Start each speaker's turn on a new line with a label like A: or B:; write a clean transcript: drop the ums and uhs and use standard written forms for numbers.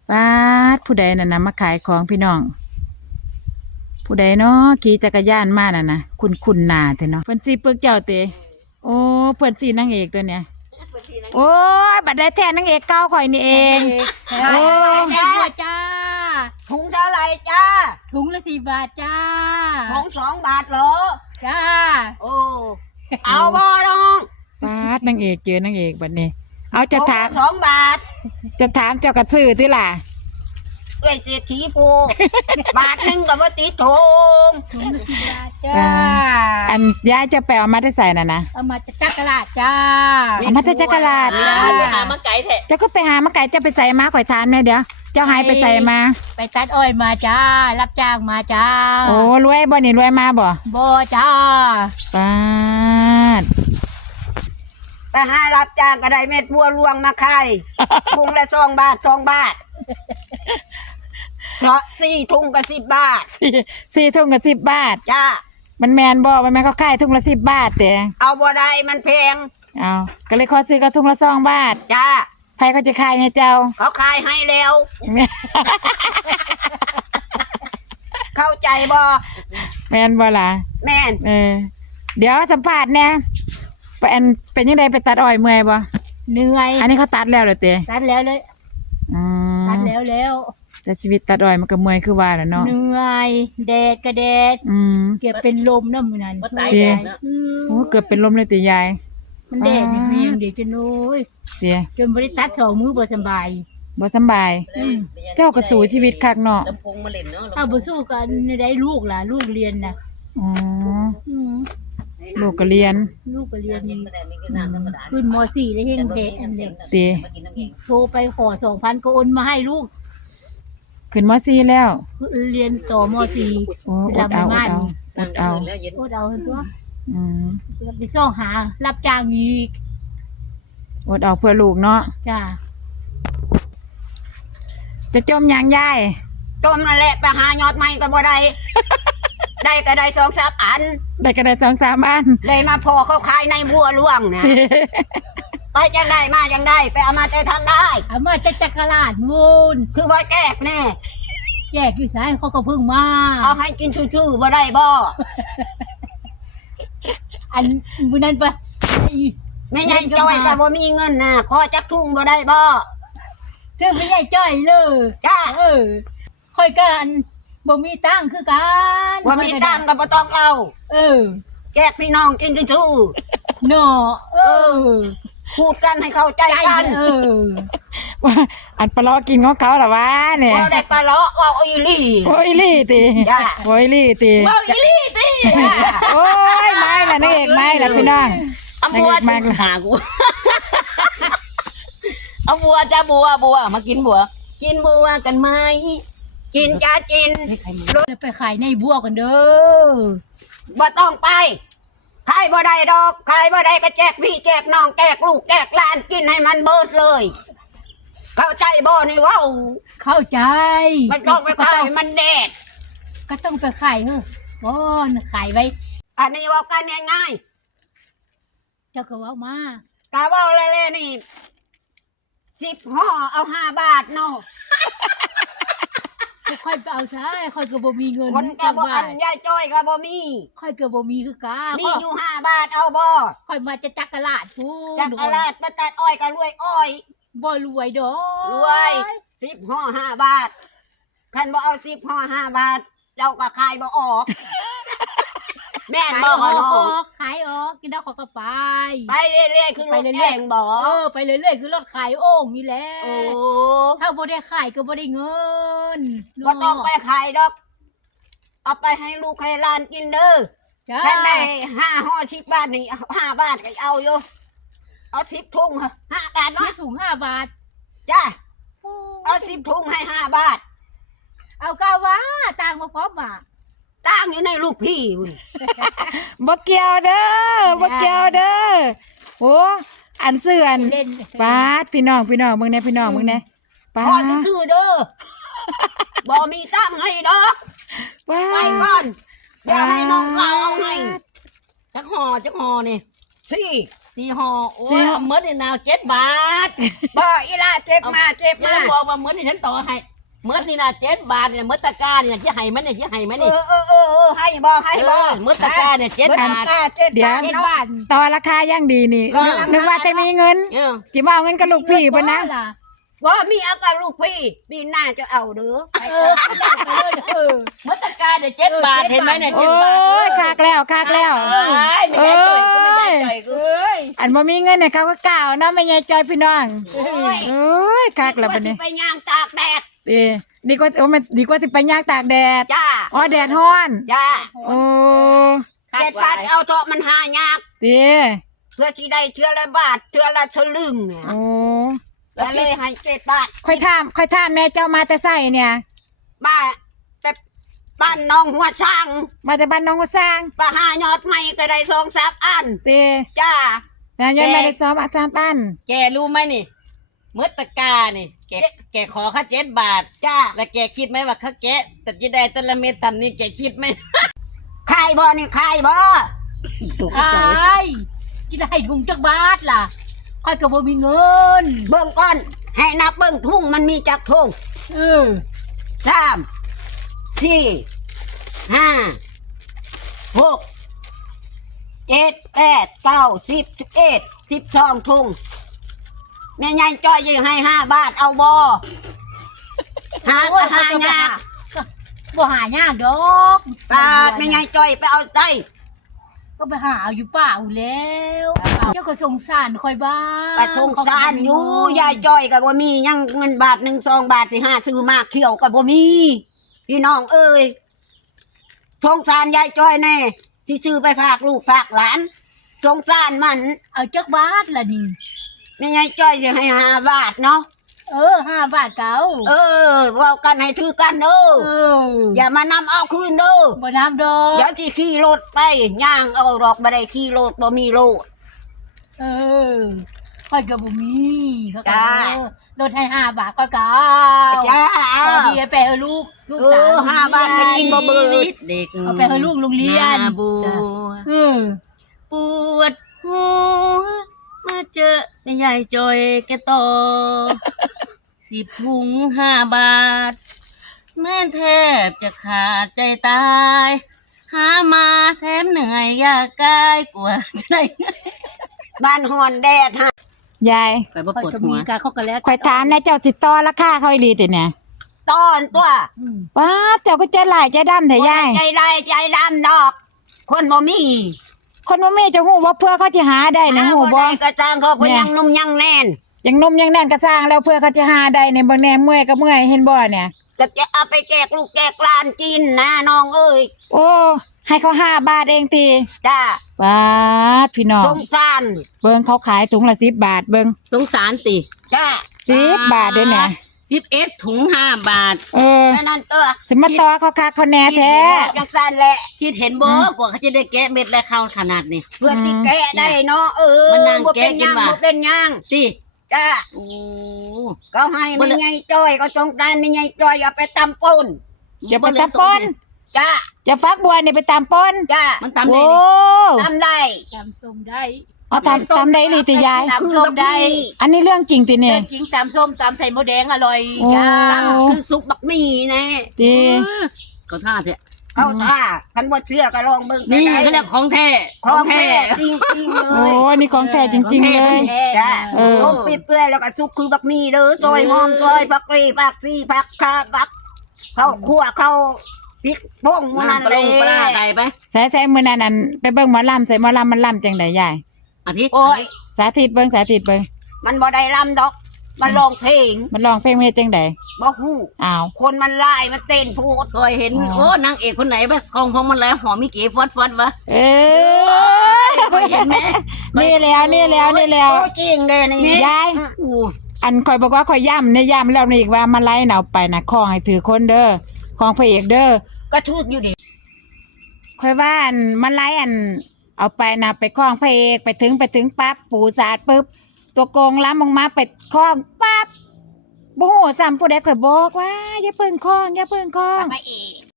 A: ป้าดผู้ใดน่ะนะมาขายของพี่น้องผู้ใดเนาะขี่จักรยานมาน่ะนะคุณหน้าเถอะเนาะเพิ่นสีเปึกเจ้าเตะโอ้เพิ่นสีนางเอกตัวเนี้ยโอ้ยบัดได้แทนนางเอกเก่าข่อยนี่เองโอ้
B: ได้บัวจ้า
C: ถุงเท่าไรจ้า
B: ถุงละ4 บาทจ้า
C: ของ2 บาทเหรอ
B: จ้า
C: โอ้เอาบ่น้อง
A: ป้าดนางเอกเจอนางเอกบัดนี้เอาจะถาม
C: 2 บาท
A: เจ้ากระซื้อที่ล่ะ
C: เอ้ยเศรษฐีปูบาทหนึงกับว่าติดถุง
B: ถุงละ4 บาทจ้า
A: อันยายจะไปเอามาได้ใส่น่ะนะ
B: เอามาจากจักรลาดจ้า
A: เอามาแต่จักรลาด
C: จ้า
B: หามาไก่แท้
A: เจ้าก็ไปหามาไก่เจ้าไปใส่มาข่อยถามแม่เดี๋ยวเจ้าหายไปใส่มา
B: ไปตัดอ้อยมาจ้า รับจ้างมาจ้า
A: โอ้รวยบ่นี่รวยมาบ่
B: บ่จ้า
A: ป้าด
C: แต่หารับจ้างก็ได้เม็ดบัวลวงมาขายถุงละ2 บาท4 ถุงก็10 บาท
A: สี่ถุงกับ10 บาท
C: จ้า
A: มันแมนบ่มันแมนเขาขายถุงละ10 บาทแต่
C: เอาบ่ได้มันแพง
A: เอาก็เลยขอซื้อกระถุงละ2 บาท
C: จ้า
A: ใครเขาจะขายให้เจ้า
C: เขาขายให้แล้ว เข้าใจบ่
A: แมนบ่ล่ะ
C: แม่น
A: เดี๋ยวสัมภาษณ์เนี่ยเป็นยังไงไปตัดอ้อยเมื่อยบ่
B: เหนื่อย
A: อันนี้เขาตัดแล้วเหรอเต้
B: ตัดแล้วเลย
A: อืม
B: ตัดแล้ว
A: แต่ชีวิตตัดอ้อยมันก็เมื่อยคือว่าแหละเนาะ
B: เหนื่อยแดดก็แดด
A: อืม
B: เกือบเป็นลมนะมื้อนั้น
A: ตายแดดเนอะ โอ้เกือบเป็นลมเลยติยาย
B: มันแดดนี่แม่งเดี๋ยวจะโน้ย
A: เตี้ย
B: จนบ่ได้ตัด2 มื้อบ่สำบาย
A: บ่สำบาย เจ้าก็สู้ชีวิตคักเนาะ
D: ลำโพงมาเล่นเนาะ
B: ถ้าบ่สู้กันได้ลูกล่ะลูกเรียนน่ะ
A: อ๋อ
B: อืม
A: ลูกก็เรียน
B: ลูกก็เรียน
D: เย็นมาแต่นี่คือน้ำธรรมดา
B: ขึ้นม .4 แล้วเฮงเพอันเด็ก
A: เตี้ย
D: มากินน้ำเอง
B: โทรไปขอ2,000ก็โอนมาให้ลูก
A: ขึ้นม .4 แล้ว
B: เรียนต่อม
A: โอ้อดเอาอดเอาอดเอา
D: แล้วเย็น
B: .4 โอดเอาตัว
A: อืม
B: ไปซ่องหารับจ้างอีก
A: อดเอาเพื่อลูกเนาะ
B: จ้า
A: จะจมหยังยาย
C: ต้มนั่นแหละไปหายอดไม้ก็บ่ได้ ได้ก็ได้2-3 อัน
A: ได้ก็ได้2-3 อัน
C: เลยมาพอเขาขายในบัวหลวงนะ ไปจังได้มาจังได้ ไปเอามาแต่ทางได้
B: เอามาจากจักรลาดมูน
C: คือว่าแจกแน่
B: แจกอยู่สายเขาก็เพิ่งมา
C: เอาให้กินชื่อๆบ่ได้บ่
B: อันมื้อนั้นปะ
C: แม่ยายจ้อยก็บ่มีเงินนะขอจักทุ่งบ่ได้บ่
B: ซึ่งไม่ใช่จ้อยเลย
C: จ้า
B: ค่อยกันบ่มีตังค์คือกัน
C: ว่ามีตามก็บ่ต้องเอา
B: เออ
C: แจกพี่น้องกินชื่อ
B: เนาะ
C: ๆพูดกันให้เข้าใจ
B: ใจ
C: กัน
A: ว่าอันปลอกินของเขาเหรอวะเนี่ย
C: บ่ได้ปลาเลาะว่าอีหลี
A: โอ้ยลี่ตี
C: จ้า
A: โอ้ยลี่ตี
D: เมาอีลี่ติ
A: โอ้ยไม่ล่ะนางเอกไม่ล่ะพี่น้อง
D: เอาบัวจะหากูเอาบัวจ้าบัวมากินบัว กินบัวกันไหม
C: กินจ้ากิน
B: ไปขายในบัวกันเด้อ
C: บ่ต้องไปขายบ่ได้ดอกขายบ่ได้ก็แจกพี่แจกน้องแจกลูกแจกหลานกินให้มันเบิดเลย เข้าใจบ่นี่เว้า
B: เข้าใจ
C: มันต้องไปขายมันแดด
B: ก็ต้องไปขายเฮ้อบ่ขายไว้
C: อันนี้เว่ากันง่าย
B: เจ้าก็เว้ามา
C: ๆกะเว้าแล้วๆนี่10 ห่อเอา5 บาทเนาะ
B: ค่อยไปเอาซะค่อยก็บ่มีเงิน
C: คนก็บ่อันยายจ้อยก็บ่มี
B: ค่อยก็บ่มีคือกัน
C: มีอยู่5 บาทเอาบ่
B: ค่อยมาจะจักรลาดพู
C: จากตลาดมาตัดอ้อยก็รวยอ้อย
B: บ่รวยดอก
C: รวย10 ห่อ5 บาทคันบ่เอา10 ห่อ5 บาท เจ้าก็ขายบ่ออก แม่น
B: ขาย
C: บ่
B: อ
C: เนาะ
B: อกขายออกกินได้เขาก็ไป
C: ไปเรื่อยๆคือรถ
B: ไปเรื่อยๆ
C: แจ้งบ่
B: ไปเรื่อยๆคือรถขายโอ่งนี่แหละ
C: โอ้
B: ถ้าบ่ได้ขายก็บ่ได้เงิน
C: บ่ต้องไปขายดอก เอาไปให้ลูกให้หลานกินเด้อ
B: จ้า
C: คันได้5 ห่อ10 บาทนี่5 บาทก็เอาอยู่เอา10 ถุง5 บาท
B: นี่
C: เนาะ
B: ถุง5 บาท
C: จ้าเอา10 ถุงให้5 บาท
B: เอากาว่าต่างมาพร้อมว่า
C: ตั้งอยู่ในลูกพี่พุ่น
A: บ่เกี่ยวเด้อบ่เกี่ยวเด้อโอ้อันเสื่อน
B: เล่น
A: ปาดพี่น้องเบิ่งแน่พี่น้องเบิ่งแน่ปา
C: พอ
A: ด
C: ชื่อเด้อ บ่มีตั้งให้ดอก
A: ปา
C: ไป
A: ด
C: ก่อนเดี๋ยวให้น้องกาวเอาให้
D: จักห่อนี่
C: สี่
D: 4ห่อโอ้
A: สี่
D: ย
A: ห่อ
D: เมื่อนี่นาว7 บาท
C: บ่อีล่าเจ็บมาเจ็บ
D: อย่า
C: มา
D: บอกว่าเมื่อนี่ฉันต่อให้เมื่อนี่นะ7 บาทเนี่ยเมื่อตะกร้าเนี่ยที่ให้มันเนี่ยที่ให้มัน
C: เอ
D: นี่
C: อให้บ่ให้บ่
D: เมื่อตะกร้าเนี่ย7 บาท
C: เจ็ด
A: เดี๋ยว
C: บาท
B: เป็น
C: เนาะ
B: บ้าน
A: ต่อราคาย่างดีนี่
D: เออ
A: นึกว่าจะมีเงิน
D: เออ
A: จิมาเอาเงินกับลูกพี่บ่นะ
B: ล่
C: ว่ามีเอากับลูกพี่ปีหน้าจะเอาเด้อ
B: ก็ได้ไปเลย
D: เมื่อตะกร้าเนี่ย7 บาทเห็นไหมเนี่ย
A: โอ้
D: 7 บาท
A: ยคากแล้วคากแล้ว
D: ไม่ได้จ่อยกูไม่ได้จ่อยกู
A: อันบ่มีเงินเนี่ยเขาก็กล่าวเนาะไม่ใหญ่จอยพี่น้อง
C: โอ้ย
A: โอ้ยคากแล้วบัดนี้
C: ไปย่างตากแดด
A: ดีกว่าโอ้มันดีกว่าสิไปย่างตากแดด
C: จ้า
A: อ๋อแดดร้อน
C: จ้า
A: โอ้
C: เจ็ดบาทเอาเถอะมันหายาก
A: ดี
C: เพื่อที่ได้เทื่อละบาทเทื่อละสลึงเนี่ย
A: โอ้
C: แล้วเลยให้7 บาท
A: ค่อยถามแม่เจ้ามาแต่ไสเนี่ย
C: มาแต่บ้านน้องหัวช่าง
A: มาแต่บ้านน้องก็สร้าง
C: ป้าหายอดใหม่ก็ได้2-3 อัน
A: ตี
C: จ้า
A: แล้วยังไม่ได้ซ้อมอาจารย์ปั้น
D: แกรู้ไหมนี่เมื่อตะกร้านี่แกขอค่า7 บาท
C: จ้า
D: แล้วแกคิดไหมว่าเขาแกะแต่จะได้แต่ละเม็ดทำนี่แกคิดไหม
C: ขายบ่นี่ขายบ่
B: ขายที่ได้ถุงจักบาทล่ะค่อยก็บ่มีเงิน
C: เบิ่งก่อน ให้นับเบิ่งทุ่งมันมีจักทุ่ง
B: เออ
C: 3 4 5 6 7 8 9 10 11 12ทุ่งแม่ยายจ้อยยังให้5 บาทเอาบ่หาก็หายาก
B: บ่หายากดอก
C: บาทแม่ยายจ้อยไปเอาใส่
B: ก็ไปหาเอาอยู่ป่าอยู่แล้วเจ้าก็สงสารคอยบ้าง
C: ประสงสารอยู่ยายจ้อยก็บ่มียังเงินบาท1 2 บาทที่หาซื้อมาเขียวก็บ่มีพี่น้องเอ้ยสงสารยายจ้อยแน่สิซื้อไปฝากลูกฝากหลานสงสารมัน
B: เอาจักบาทล่ะนี่
C: แม่ยายจ้อยสิให้5 บาทเนาะ
B: 5 บาทเก่า
C: เว้ากันให้ถือกันเด้อ
B: เออ
C: อย่ามานำเอาคืนเด้อ
B: บ่น้ำดอก
C: เดี๋ยวที่ขี่รถไปย่างเอาดอกบ่ได้ขี่รถบ่มีรถ
B: เออค่อยก็บ่มีเขาก็
C: จ้า
B: ลดให้5 บาทก็เก่า
C: จ้า
B: เอาดีไปเฮลูก
C: เออ5 บาทก็กินบ่เบิด
D: เด็ก
B: เอาไปเฮลูกโรงเรียน
D: หาบัว
B: เออ
D: ปวดหัวมาเจอแม่ใหญ่จอยแกต่อ10 ถุง5 บาท แม่แทบจะขาดใจตาย หามาแถมเหนื่อยอยากกายกว่าจะได้ไง
C: บ้านฮอนแดดฮะ
A: ยาย
D: ไปบ่
B: ค่อย
D: ปวด
B: ก็
D: หั
B: มี
D: ว
B: การเขาก็แล้ว
A: คอยถามนะเจ้าสิต่อราคาเขาอีหลีติเนี่ย
C: ตอนตัว
B: อืม
A: ว้าเจ้าก็ใจหลายใจดำแท้ยาย
C: ใจลายใจดำดอก คนบ่มี
A: คนบ่มีจะฮู้ว่าเพื่อเขาจะหาได้นะฮู้บ่
C: ได้กระจางเขาเพิ่น
A: เนี่ย
C: ยังนุ่มยังแน่น
A: ยังหนมยังแน่นก็สร้างแล้วเพื่อเขาจะหาได้ในเบิ่งแหน่เมื่อยก็เมื่อยเห็นบ่เนี่ย
C: ก็จะเอาไปแจกลูกแจกหลานกินนะน้องเอ้ย
A: โอ้ให้เขา5 บาทเองติ
C: จ้า
A: ว้าดพี่น้อง
C: สงสาร
A: เบิ่งเขาขายถุงละ10 บาทเบิ่ง
D: สงสารติ
C: จ้า
A: 10 บาทเด้อเนี่ย
D: 11 ถุง5 บาท
C: แค่นั้นตัว
A: สิมาต่อเขาคักเขาแหน่แท้
C: จังซั่นแหละ
D: คิดเห็นบ่กว่าเขาจะได้แกะเม็ดและข้าวขนาดนี้
C: เพื่อที่แกะได้เนาะ
D: มันนั่ง
C: บ่เป็นห
D: แกะกิ
C: ยั
D: น
C: ง
D: ว่ะ
C: บ่เป็นหยัง
D: ติ
C: จ้า
D: โอ้
C: ก็ให้แม่ใหญ่จ้อยก็สงสารแม่ใหญ่จ้อยเอาไปตำป่น
A: จะไปตามป้น
C: จ้า
A: จะฟักบัวนี่ไปตามป้น
C: จ้า
D: มันตำ
A: โอ้
D: ได้นี่
C: ตำได้
B: จำส้มได้
A: เอาตามได้อีหลีติยาย
B: ตำส้มได้
A: อันนี้เรื่องจริงติเนี่ย
B: เรื่องจริงตำส้มตำใส่หมูแดงอร่อย
A: โอ้
B: จ้า
C: ตำคือสุกบักหมี่แน่
A: ติ
D: ก็ท่าเถอะ
C: เข้าท่าคันบ่เชื่อก็ลองเบิ่ง
D: นี่
C: ก็
D: เขา
C: ได้
D: เรียกของแท้
C: ของแท้จริงๆเล
A: โอ้
C: ย
A: นี่ของแท้จริง ๆ เลย
C: จ้า
A: เออ
C: ต้มเปื่อยๆแล้วก็สุกคือบักหมี่เด้อซอยหอมซอยผักกรีผักซีผักคาบักเข้าคั่วเข้าพริกป่งมื้อนั้น
D: น้ำป
C: เล
D: ลาปลาใส่
C: ย
D: ไป
A: ใส่มื้อนั้นอันไปเบิ่งหมอลำใส่หมอลำมันลำจังไดยาย
D: อาทิตย์
C: โอ้ย
A: สาธิตเบิ่งสาธิตเบิ่ง
C: มันบ่ได้ลำดอก มันร้องเพลง
A: มันร้องเพลงเฮ็ดจังได
C: บ่ฮู้
A: อ้าว
C: คนมันไล่มันเต้นพูด
D: ก็เห็น
A: อ๋อ
D: โอ้นางเอกคนไหนแบบคลองพองมันแล้วหอมมีเก๋ฟอดวะ
A: เอ้ย
D: ก็เห็นไหม
A: นี่แล้วนี่แล้วนี่แล้ว
C: โอ้จริงเด้นี่
A: ยาย
D: อู้
A: อันข่อยบอกว่าข่อยย่ำเนี่ยย่ำแล้วนี่อีกว่ามาไล่น่ะเอาไปน่ะของให้ถือคนเด้อของพระเอกเด้อ
C: ก็ถูกอยู่ดิ
A: ข่อยว่าอันมาไล่อันเอาไปน่ะไปคล้องพระเอกไปถึงปั๊บปูสาดปึ๊บตัวโกงล้ำออกมาไปคล้องปั๊บบ่ฮู้ซ้ำผู้ใดข่อยบอกว่าอย่าเพิ่งคล้องอย่าเพิ่งคล้อง
C: มาอีก